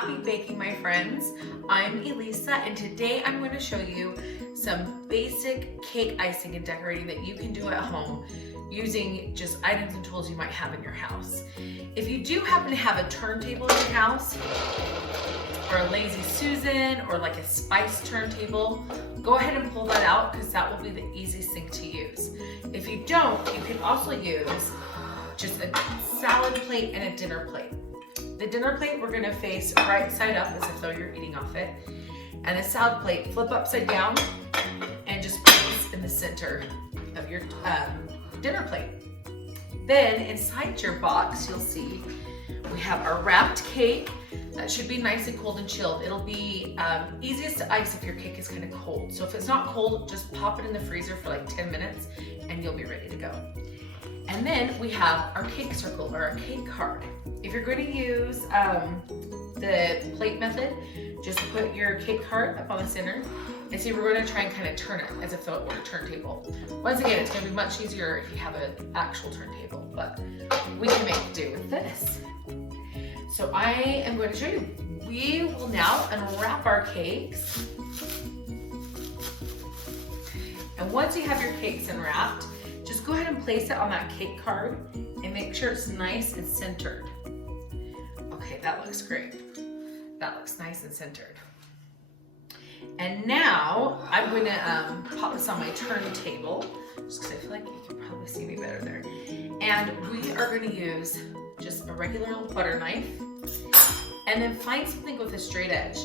Happy baking, my friends. I'm Elisa, and today I'm going to show you some basic cake icing and decorating that you can do at home using just items and tools you might have in your house. If you do happen to have a turntable in your house, or a Lazy Susan, or like a spice turntable, go ahead and pull that out because that will be the easiest thing to use. If you don't, you can also use just a salad plate and a dinner plate. The dinner plate we're gonna face right side up as if though you're eating off it. And the salad plate, flip upside down and just place in the center of your dinner plate. Then inside your box, you'll see we have our wrapped cake. That should be nice and cold and chilled. It'll be easiest to ice if your cake is kind of cold. So if it's not cold, just pop it in the freezer for like 10 minutes and you'll be ready to go. And then we have our cake circle or our cake card. If you're going to use the plate method, just put your cake card up on the center. And see, we're going to try and kind of turn it as if it were a turntable. Once again, it's going to be much easier if you have an actual turntable, but we can make do with this. So I am going to show you. We will now unwrap our cakes. And once you have your cakes unwrapped, just go ahead and place it on that cake card and make sure it's nice and centered. Okay, that looks great. That looks nice and centered. And now I'm going to pop this on my turntable, just because I feel like you can probably see me better there. And we are going to use just a regular old butter knife, and then find something with a straight edge.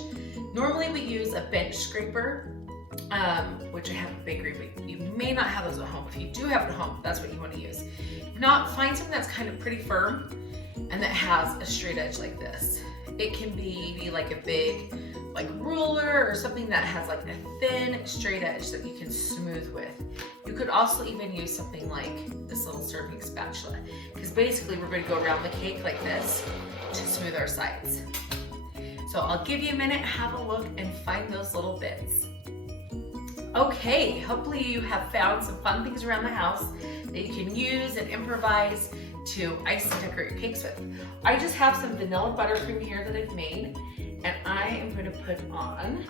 Normally we use a bench scraper, which I have at the bakery, but you may not have those at home. If you do have it at home, that's what you want to use. If not, find something that's kind of pretty firm and that has a straight edge like this. It can be like a big like ruler or something that has like a thin straight edge that you can smooth with. You could also even use something like this little serving spatula, because basically we're going to go around the cake like this to smooth our sides. So I'll give you a minute, have a look, and find those little bits. Okay, hopefully you have found some fun things around the house that you can use and improvise to ice and decorate your cakes with. I just have some vanilla buttercream here that I've made, and I am going to put on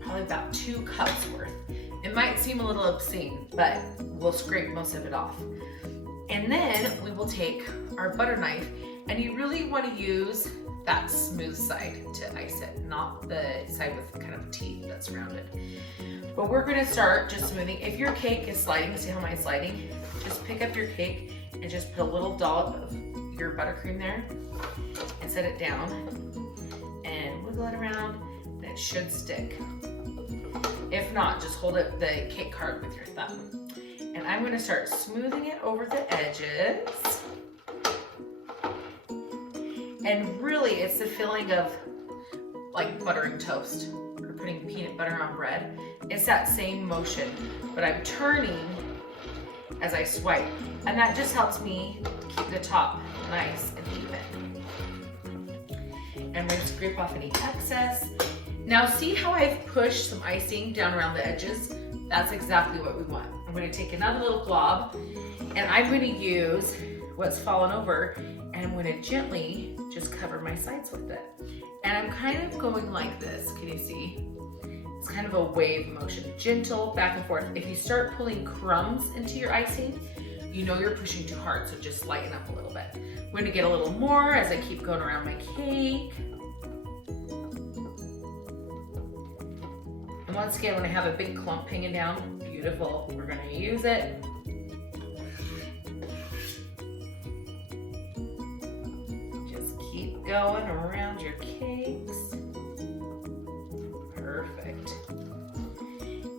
probably about 2 cups worth. It might seem a little obscene, but we'll scrape most of it off. And then we will take our butter knife, and you really want to use that smooth side to ice it, not the side with kind of teeth that's rounded. But we're going to start just smoothing. If your cake is sliding, see how mine's sliding? Just pick up your cake and just put a little dollop of your buttercream there and set it down and wiggle it around, and it should stick. If not, just hold up the cake card with your thumb. And I'm going to start smoothing it over the edges. And really, it's the feeling of like buttering toast or putting peanut butter on bread. It's that same motion, but I'm turning as I swipe. And that just helps me keep the top nice and even. And I'm going to scrape off any excess. Now see how I've pushed some icing down around the edges? That's exactly what we want. I'm going to take another little glob, and I'm going to use what's fallen over, and I'm going to gently just cover my sides with it. And I'm kind of going like this. Can you see? It's kind of a wave motion, gentle back and forth. If you start pulling crumbs into your icing, you know you're pushing too hard, so just lighten up a little bit. I'm going to get a little more as I keep going around my cake. And once again, when I have a big clump hanging down, beautiful, we're going to use it. Just keep going around your cakes. Perfect.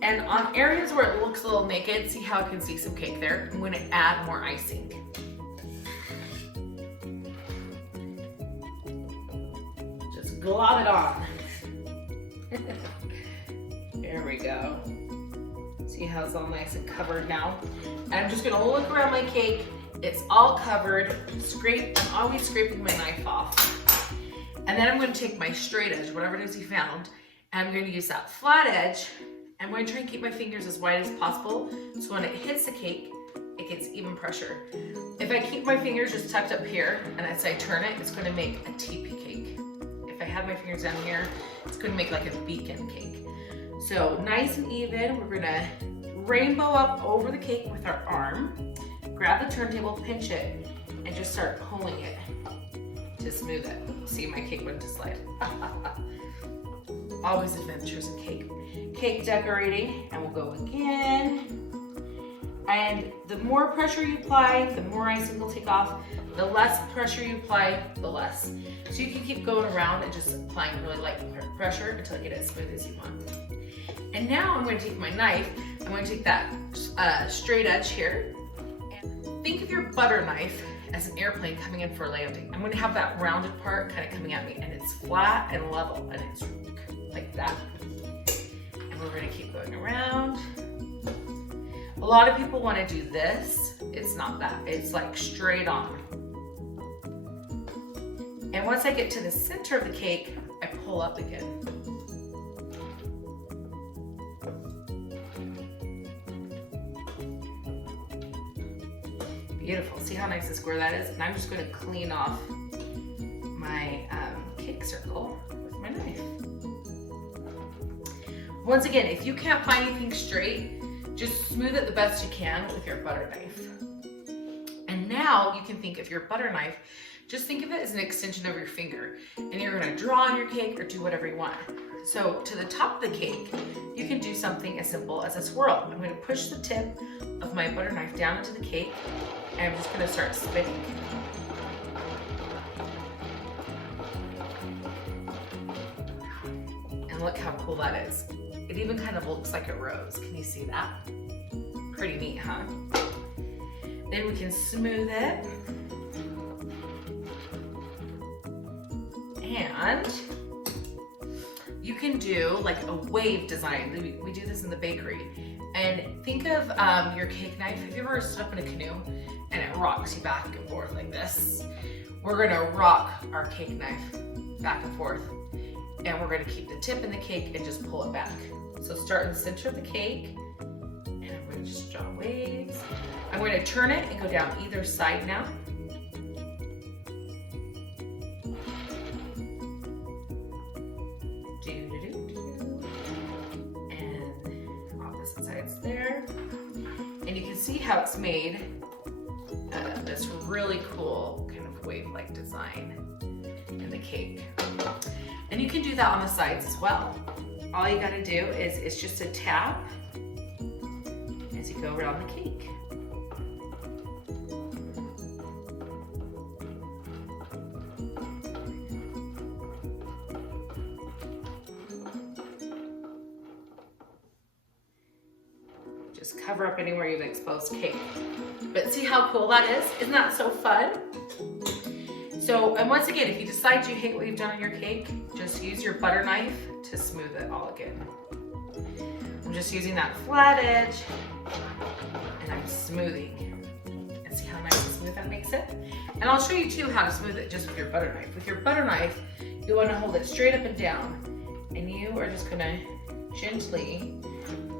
And on areas where it looks a little naked, see how I can see some cake there? I'm going to add more icing. Just glob it on. There we go. See how it's all nice and covered now? And I'm just going to look around my cake. It's all covered. Scrape. I'm always scraping my knife off. And then I'm going to take my straight edge, whatever it is you found, and I'm going to use that flat edge. I'm going to try and keep my fingers as wide as possible so when it hits the cake, it gets even pressure. If I keep my fingers just tucked up here and as I turn it, it's going to make a teepee cake. have my fingers down here. It's gonna make like a beacon cake. So nice and even, we're gonna rainbow up over the cake with our arm. Grab the turntable, pinch it, and just start pulling it to smooth it. See, my cake went to slide. Always adventures in cake. Cake decorating, and we'll go again. And the more pressure you apply, the more icing will take off. The less pressure you apply, the less. So you can keep going around and just applying really light pressure until you get it as smooth as you want. And now I'm going to take my knife. I'm going to take that straight edge here. And think of your butter knife as an airplane coming in for a landing. I'm going to have that rounded part kind of coming at me, and it's flat and level, and it's like that. And we're going to keep going around. A lot of people want to do this. It's not that. It's like straight on. And once I get to the center of the cake, I pull up again. Beautiful. See how nice and square that is? And I'm just going to clean off my cake circle with my knife. Once again, if you can't find anything straight, just smooth it the best you can with your butter knife. And now you can think of your butter knife, just think of it as an extension of your finger. And you're going to draw on your cake or do whatever you want. So to the top of the cake, you can do something as simple as a swirl. I'm going to push the tip of my butter knife down into the cake, and I'm just going to start spinning. And look how cool that is. It even kind of looks like a rose. Can you see that? Pretty neat, huh? Then we can smooth it. And you can do like a wave design. We do this in the bakery. And think of your cake knife. Have you ever stood up in a canoe and it rocks you back and forth like this? We're gonna rock our cake knife back and forth. And we're gonna keep the tip in the cake and just pull it back. So start in the center of the cake, and I'm gonna just draw waves. I'm gonna turn it and go down either side now. And opposite sides there. And you can see how it's made this really cool kind of wave-like design in the cake. And you can do that on the sides as well. All you gotta do is it's just a tap as you go around the cake. Just cover up anywhere you've exposed cake. But see how cool that is? Isn't that so fun? So, and once again, if you decide you hate what you've done on your cake, just use your butter knife to smooth it all again. I'm just using that flat edge, and I'm smoothing. And see how nice and smooth that makes it? And I'll show you too how to smooth it just with your butter knife. With your butter knife, you want to hold it straight up and down, and you are just gonna gently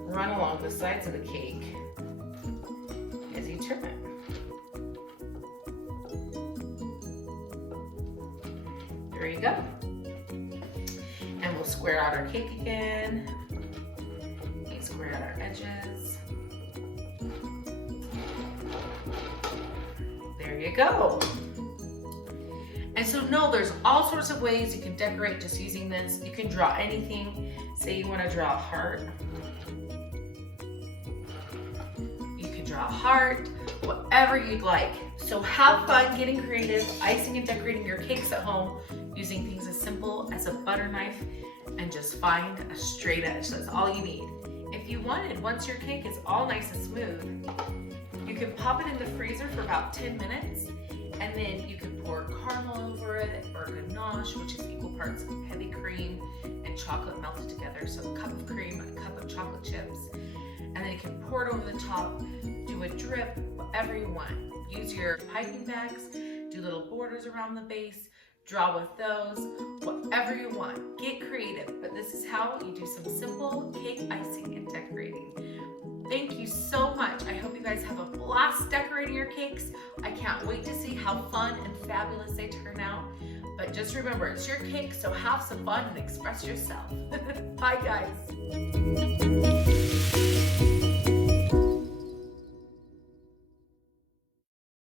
run along the sides of the cake as you turn it. There you go. And we'll square out our cake again. And square out our edges. There you go. And so no, there's all sorts of ways you can decorate just using this. You can draw anything. Say you want to draw a heart. You can draw a heart, whatever you'd like. So have fun getting creative, icing and decorating your cakes at home using things as simple as a butter knife, and just find a straight edge. That's all you need. If you wanted, once your cake is all nice and smooth, you can pop it in the freezer for about 10 minutes, and then you can pour caramel over it or ganache, which is equal parts heavy cream and chocolate melted together. So a cup of cream, a cup of chocolate chips, and then you can pour it over the top, do a drip, whatever you want. Use your piping bags, do little borders around the base, draw with those, whatever you want. Get creative, but this is how you do some simple cake icing and decorating. thank you so much. I hope you guys have a blast decorating your cakes. I can't wait to see how fun and fabulous they turn out. But just remember, it's your cake, so have some fun and express yourself. Bye, guys.